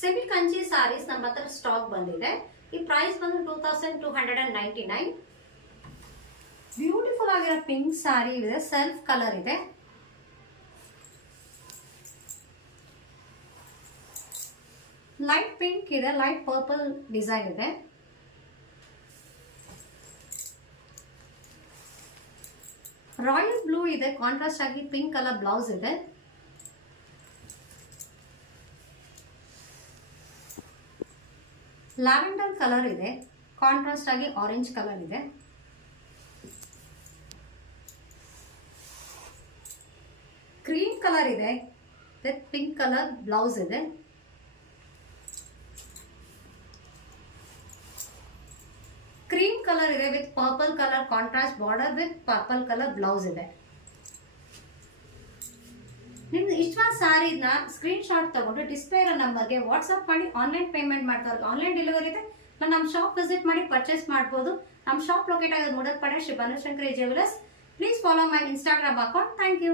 Semi Kanchi saris ನಮ್ಮ ಹತ್ರ stock ಬಂದಿದೆ. ಈ ಪ್ರೈಸ್ ಬಂದು 2299. ಬ್ಯೂಟಿಫುಲ್ ಆಗಿರೋ ಪಿಂಕ್ ಸಾರಿ ಇದೆ, ಸೆಲ್ಫ್ ಕಲರ್ ಇದೆ. ಲೈಟ್ ಪಿಂಕ್ ಇದೆ, ಲೈಟ್ ಪರ್ಪಲ್ ಡಿಸೈನ್ ಇದೆ. ರಾಯಲ್ ಬ್ಲೂ ಇದೆ, ಕಾಂಟ್ರಾಸ್ಟ್ ಆಗಿ ಪಿಂಕ್ ಕಲರ್ ಬ್ಲೌಸ್ ಇದೆ. ಲ್ಯಾವೆಂಡರ್ ಕಲರ್ ಇದೆ, ಕಾಂಟ್ರಾಸ್ಟ್ ಆಗಿ ಆರೆಂಜ್ ಕಲರ್ ಇದೆ. ಕ್ರೀಮ್ ಕಲರ್ ಇದೆ ವಿತ್ ಪಿಂಕ್ ಕಲರ್ ಬ್ಲೌಸ್ ಇದೆ. ಕ್ರೀಮ್ ಕಲರ್ ಇದೆ with purple colour contrast border with purple colour blouse ಇದೆ. ನಿಮ್ದು ಇಷ್ಟವಾದ ಸಾರಿನ ಸ್ಕ್ರೀನ್ ಶಾಟ್ ತಗೊಂಡು ಡಿಸ್ಪ್ಲೇ ಇರೋ ನಂಬರ್ಗೆ ವಾಟ್ಸ್ಆಪ್ ಮಾಡಿ ಆನ್ಲೈನ್ ಪೇಮೆಂಟ್ ಮಾಡ್ತಾರೆ. ಆನ್ಲೈನ್ ಡೆಲಿವರಿ ಇದೆ. ನಮ್ಮ ಶಾಪ್ ವಿಸಿಟ್ ಮಾಡಿ ಪರ್ಚೇಸ್ ಮಾಡ್ಬೋದು. ನಮ್ಮ ಶಾಪ್ ಲೊಕೇಟ್ ಆಗೋದು ಮೂಡಲ್ಪಾಡೆ Shri Banashankari jewellers. Please follow my Instagram account. Thank you.